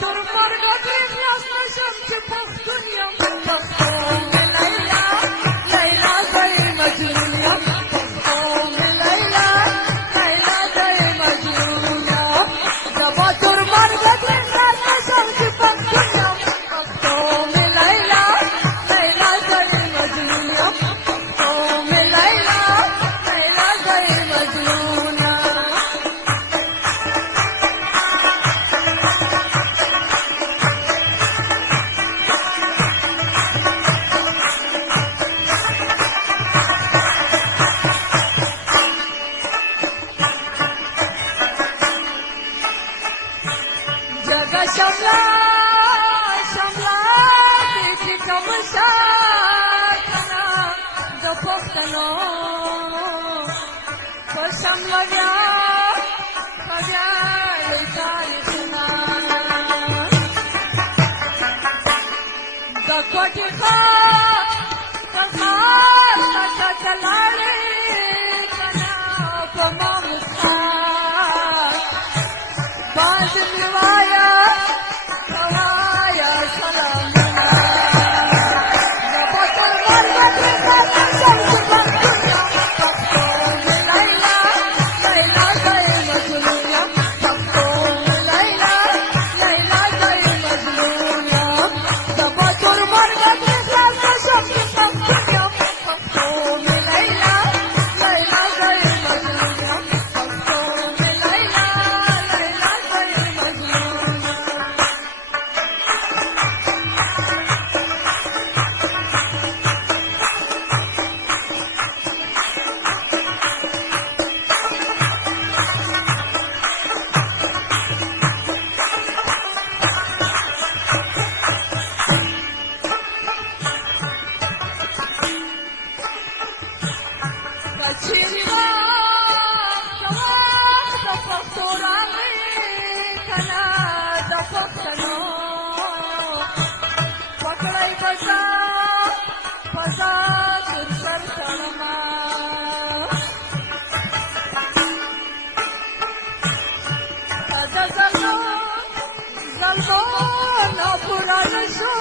تر مرګ دې خلاص نشم چې پښتون یم پښتون لیلا لیلا دی مجنون یم پښتون لیلا لیلا دی مجنون یم زما تر مرګ دې خلاص نشم چې پښتون یم پښتون لیلا لیلا دی مجنون یم پښتون لیلا لیلا دی مجنون یم जगा शमला शमला तिची कमशा कना दपकनो को शमला गया खग्या तारीखना दकोटी का कथा कथा चलाले कना पमा मुखा बाज निवाया खवाया सलामना नपतर मरबत का शब्द बंदुया पक्कों लैला लैला गए मजनूया पक्कों लैला लैला गए मजनूया नपतर मरबत का शब्द बंदुया पक्कों लैला लैला गए मजनूया पक्कों लैला लैला गए मजनूया कचिरिया कवा दपकोरांगे कना दपकनो पकड़ाई बसा फसा कुरसर सरमा अदा जल्लो जल्लो ना पुरान शो